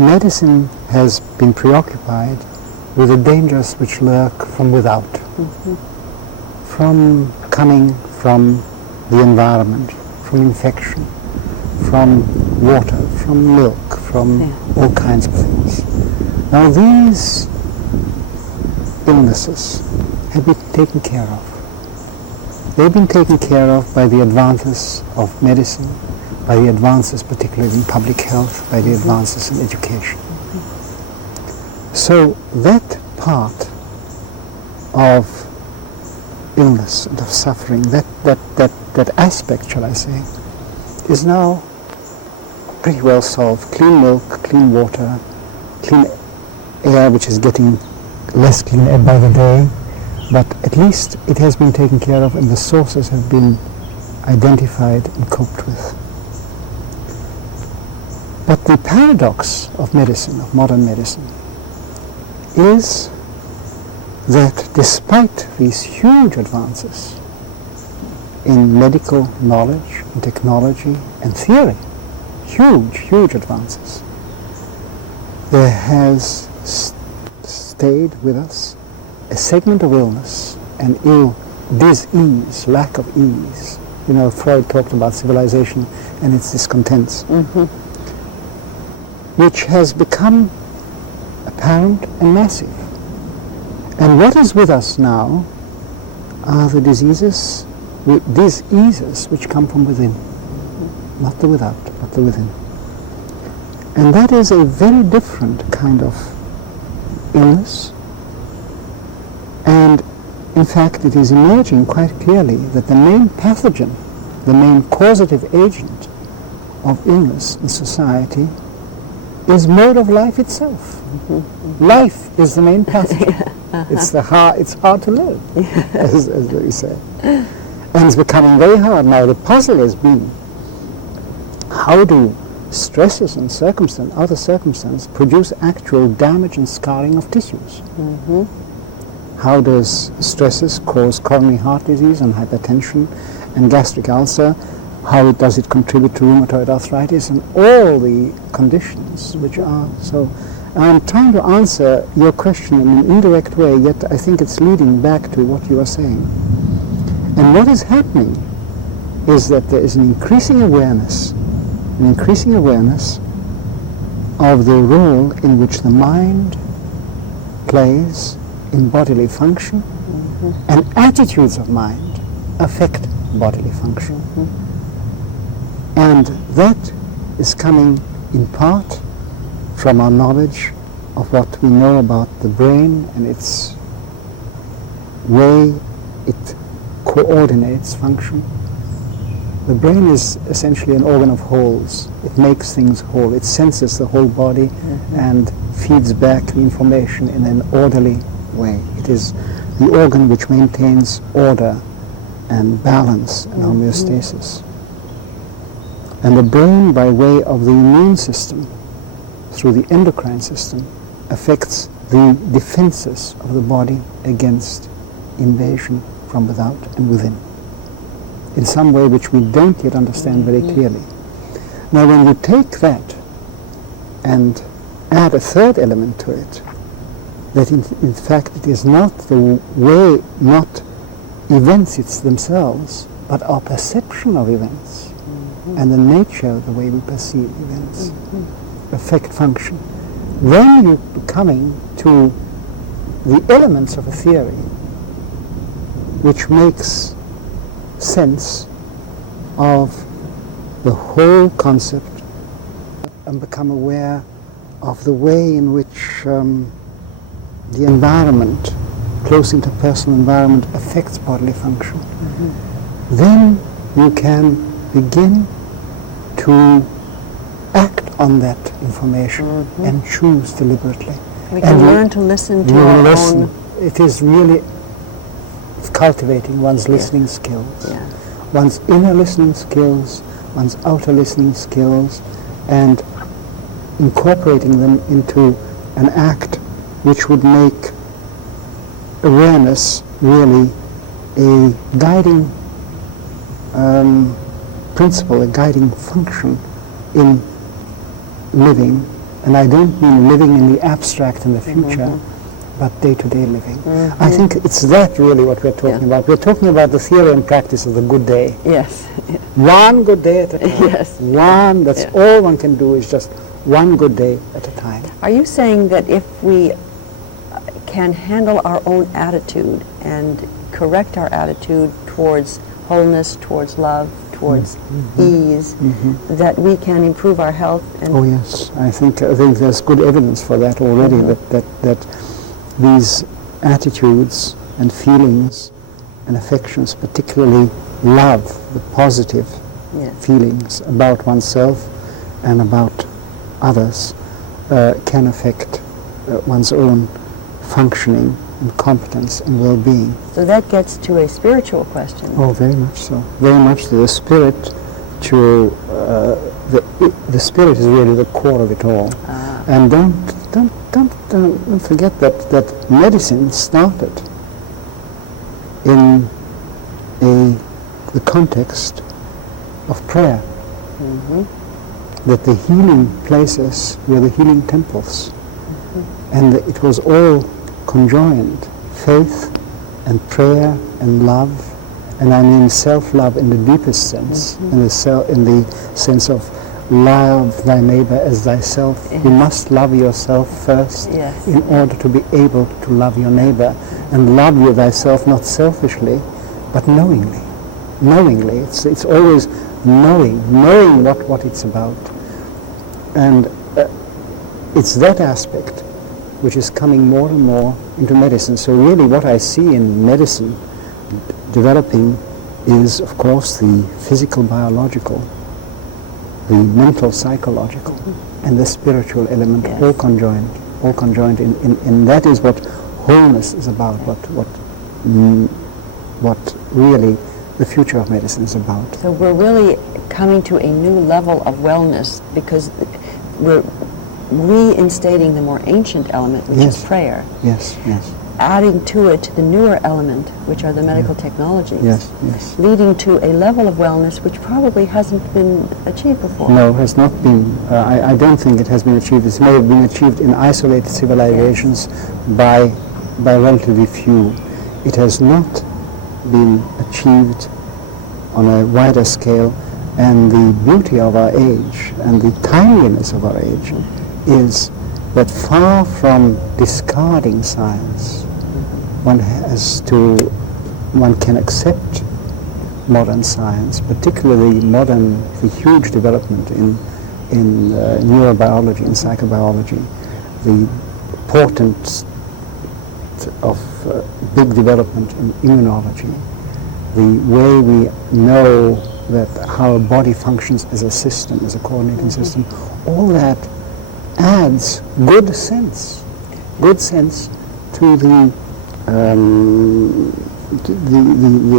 medicine has been preoccupied with the dangers which lurk from without, from coming from the environment, from infection, from water, from milk, from all kinds of things. Now these illnesses have been taken care of. They've been taken care of by the advances of medicine, by the advances particularly in public health, by the advances in education. So that part of illness and of suffering, that aspect, shall I say, is now pretty well solved. Clean milk, clean water, clean air, which is getting less clean air by the day, but at least it has been taken care of and the sources have been identified and coped with. But the paradox of medicine, of modern medicine, is that despite these huge advances in medical knowledge and technology and theory, huge advances, there has stayed with us a segment of illness and dis-ease, lack of ease. You know, Freud talked about civilization and its discontents, which has become apparent and massive. And what is with us now are the diseases which come from within, not the without, but the within. And that is a very different kind of illness. And in fact, it is emerging quite clearly that the main pathogen, the main causative agent of illness in society is mode of life itself. Life is the main pathogen. It's hard to live, as we say. And it's becoming very hard. Now the puzzle has been, how do stresses and other circumstances produce actual damage and scarring of tissues? How does stresses cause coronary heart disease and hypertension and gastric ulcer? How does it contribute to rheumatoid arthritis and all the conditions which are so? I'm trying to answer your question in an indirect way, yet I think it's leading back to what you are saying. And what is happening is that there is an increasing awareness of the role in which the mind plays in bodily function, and attitudes of mind affect bodily function. And that is coming in part from our knowledge of what we know about the brain and its way it coordinates function. The brain is essentially an organ of wholes. It makes things whole. It senses the whole body and feeds back the information in an orderly way. It is the organ which maintains order and balance and homeostasis. And the brain, by way of the immune system, through the endocrine system, affects the defenses of the body against invasion from without and within, in some way which we don't yet understand very clearly. Now when you take that and add a third element to it, that in fact it is not the way, not events themselves, but our perception of events and the nature of the way we perceive events affect function. Then you're coming to the elements of a theory which makes sense of the whole concept and become aware of the way in which the environment, close interpersonal environment, affects bodily function. Then you can begin to act on that information and choose deliberately. We can learn to listen to our own. It is really cultivating one's listening skills, one's inner listening skills, one's outer listening skills, and incorporating them into an act which would make awareness really a guiding principle, a guiding function in living And I don't mean living in the abstract in the future, but day-to-day living. I think it's that really what we're talking about. We're talking about the theory and practice of the good day. Yes. One good day at a time. Yes. One, that's all one can do, is just one good day at a time. Are you saying that if we can handle our own attitude and correct our attitude towards wholeness, towards love, towards ease, that we can improve our health? And oh yes, I think there's good evidence for that already. That these attitudes and feelings and affections, particularly love, the positive feelings about oneself and about others, can affect one's own functioning and competence and well-being. So that gets to a spiritual question. Oh, very much so. Very much so. The spirit the spirit is really the core of it all. And don't forget that medicine started in the context of prayer. That the healing places were the healing temples. And it was all conjoined, faith and prayer and love, and I mean self-love in the deepest sense, in the sense of love thy neighbor as thyself. You must love yourself first in order to be able to love your neighbor, and love you thyself not selfishly, but knowingly. Knowingly, it's always knowing what it's about, and it's that aspect which is coming more and more into medicine. So really what I see in medicine developing is, of course, the physical biological, the mental psychological, and the spiritual element, all conjoined, and that is what wholeness is about, what really the future of medicine is about. So we're really coming to a new level of wellness because we're reinstating the more ancient element, which is prayer. Yes. Adding to it the newer element, which are the medical technologies. Yes. Leading to a level of wellness which probably hasn't been achieved before. No, has not been. I don't think it has been achieved. It may have been achieved in isolated civilizations by relatively few. It has not been achieved on a wider scale, and the beauty of our age and the timeliness of our age is that far from discarding science, one can accept modern science, particularly the huge development in neurobiology and psychobiology, the importance of big development in immunology, the way we know that how a body functions as a system, as a coordinating system, all that adds good sense to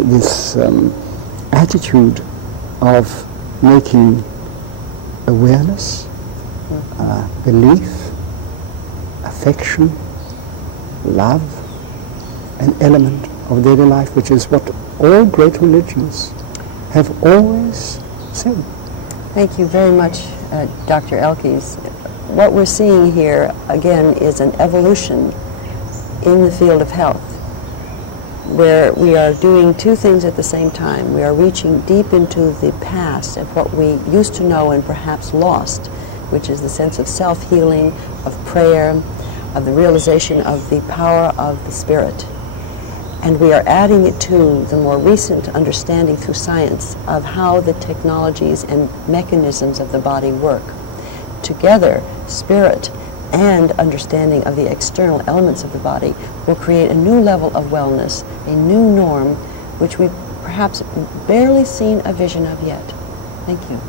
this attitude of making awareness, belief, affection, love, an element of daily life, which is what all great religions have always said. Thank you very much, Dr. Elkes. What we're seeing here, again, is an evolution in the field of health, where we are doing two things at the same time. We are reaching deep into the past of what we used to know and perhaps lost, which is the sense of self-healing, of prayer, of the realization of the power of the spirit. And we are adding it to the more recent understanding through science of how the technologies and mechanisms of the body work. Together, spirit and understanding of the external elements of the body will create a new level of wellness, a new norm, which we've perhaps barely seen a vision of yet. Thank you.